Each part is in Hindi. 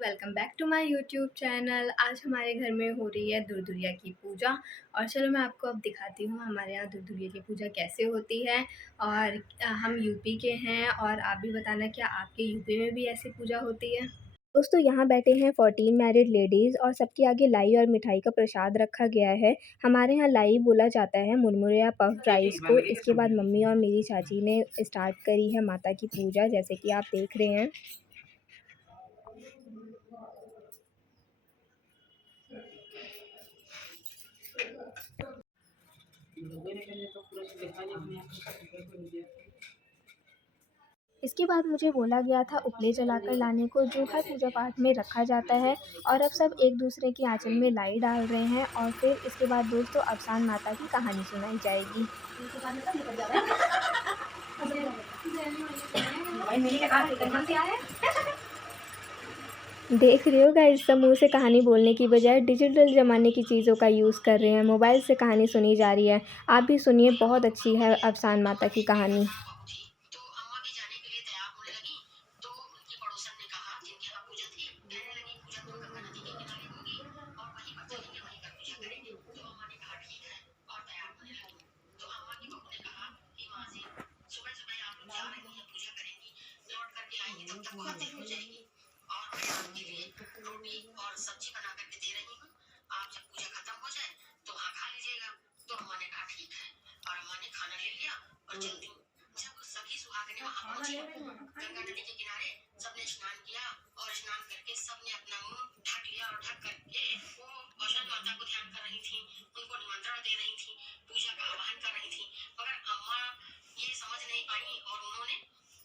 Welcome back to my YouTube channel. आज हमारे घर में हो रही है दुर्दुरिया की पूजा। और चलो मैं आपको अब दिखाती हूँ हमारे यहाँ दुर्दुरिया की पूजा कैसे होती है। और हम यूपी के हैं और आप भी बताना क्या आपके यूपी में भी ऐसी पूजा होती है। दोस्तों यहाँ बैठे हैं 14 मैरिड लेडीज़ और सबके आगे लाई और मिठाई का प्रसाद रखा गया है। हमारे यहाँ लाई बोला जाता है मुरमुरे या पफ राइस को। इसके बाद मम्मी और मेरी चाची ने स्टार्ट करी है माता की पूजा, जैसे कि आप देख रहे हैं। इसके बाद मुझे बोला गया था उपले जलाकर लाने को, जो हर पूजा पाठ में रखा जाता है। और अब सब एक दूसरे के आंचल में लाई डाल रहे हैं और फिर इसके बाद दोस्तों अवसान माता की कहानी सुनाई जाएगी। देख रहे हो गाइस, सब मुँह से कहानी बोलने की बजाय डिजिटल ज़माने की चीज़ों का यूज़ कर रहे हैं। मोबाइल से कहानी सुनी जा रही है। आप भी सुनिए, बहुत अच्छी है अवसान माता की कहानी। तो अम्मा भी जाने के लिए तैयार होने लगी। तो उनकी पड़ोसन ने कहा जिनके यहाँ पूजा थी, कहने लगी पूजा तो गंगा नदी के किनारे होगी और वहीं पर चलेंगे, वहीं पर पूजा करेंगे। तो अम्मा ने कहा ठीक है और तैयार होने लगी। तो अम्मा की बहू ने कहा कि माँ जी, सुबह सुबह आप लोग जा रही हैं, पूजा करेंगी, लौट करके आएंगी तब तक बहुत देर हो जाएगी और मैं आपके लिए रोटी और सब्जी बना करके दे रही हूँ। आप जब पूजा खत्म हो जाए तो वहाँ खा लीजिएगा। तो अम्मा ने कहा ठीक है और अम्मा ने खाना ले लिया और चल दी। जब सभी सुहागनें वहां पहुंची गंगा नदी के किनारे, सबने स्नान किया और स्नान करके सबने अपना मुंह ढक लिया और ढक करके वो औषध माता को ध्यान कर रही थी, उनको निमंत्रण दे रही थी, पूजा का आह्वान कर रही थी। मगर अम्मा ये समझ नहीं पाई और उन्होंने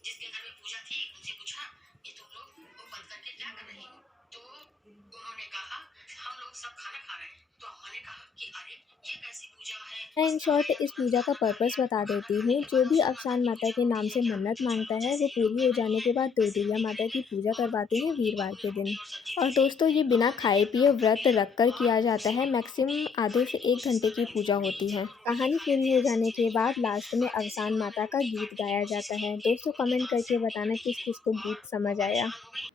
जिसके घर में पूजा थी उनसे पूछा ये तुम लोग मुंह बंद करके क्या कर रही हो। तो उन्होंने कहा हम लोग सब खाना खा रहे हैं। तो अम्मा ने कहा कि अरे ये कैसी पूजा है, मैं इन बस शॉर्ट खाया इस अपना पूजा का खाना खा पर्पस लिया बता और खाना देती खाने हूँ। के जो बाद भी उसके अवसान माता की माता पूजा के नाम होती से है क्या। मन्नत जो मांगता है जैसे वो ही पूरी लोग हो बने जाने के बाद वैसे दुर्दिया उनके माता घर की में पूजा और करवाते जो हैं उनकी वीरवार बहू ने के दिन। रोटी और सब्जी और दी थी दोस्तों ये वो बिना उन्होंने खाए अपना पिए मुंह व्रत लिया रख कर और किया जाता उसी है। में मैक्सिमम रोटी आधे खाने से की 1 कोशिश घंटे कर की रही थी। पूजा कई होती है। जगह रोटी नहीं कहानी खाए पूरी थे हो या जाने सब्जी के नहीं बाद खाए थे लास्ट में और जैसे ही अवसान उन्होंने माता का रोटी गीत काटने की गाया कोशिश जाता की है। एक दोस्तों रोटी के कमेंट हाथ से करके एक बताना नहीं किस गिरे किस को और गीत वो समझ आया। परेशान हो गई।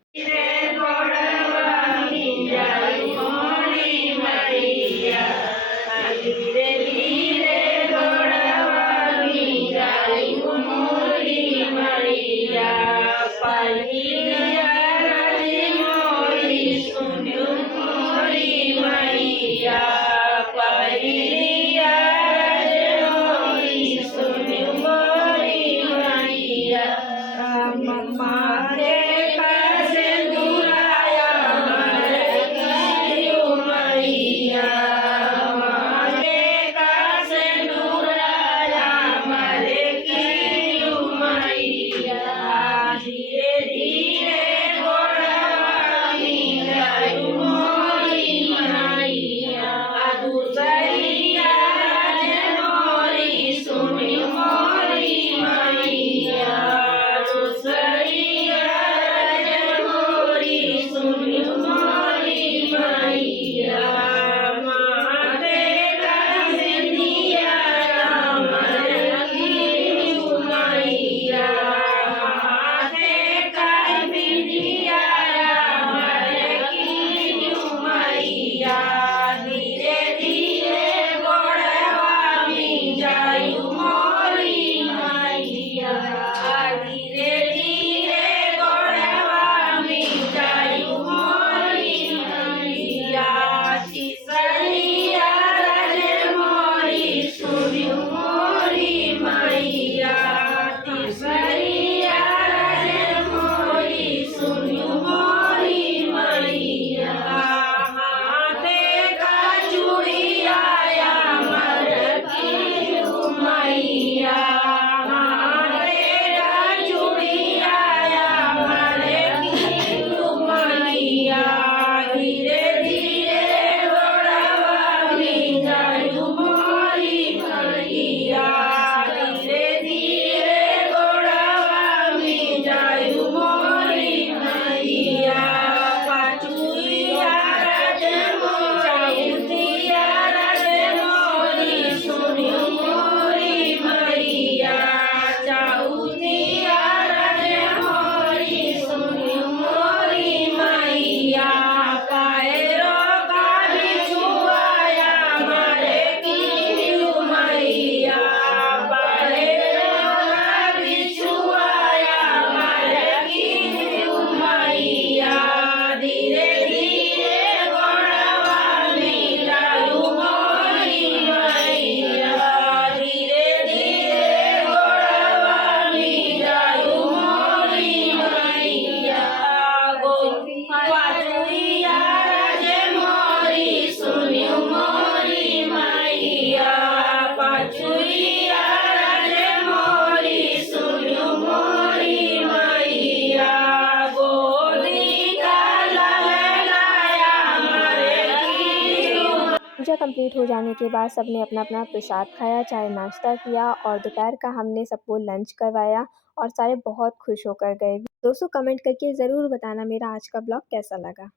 कंप्लीट हो जाने के बाद सबने अपना-अपना प्रसाद खाया, चाहे नाश्ता किया और दोपहर का हमने सबको लंच करवाया और सारे बहुत खुश होकर गए। दोस्तों कमेंट करके ज़रूर बताना मेरा आज का ब्लॉग कैसा लगा।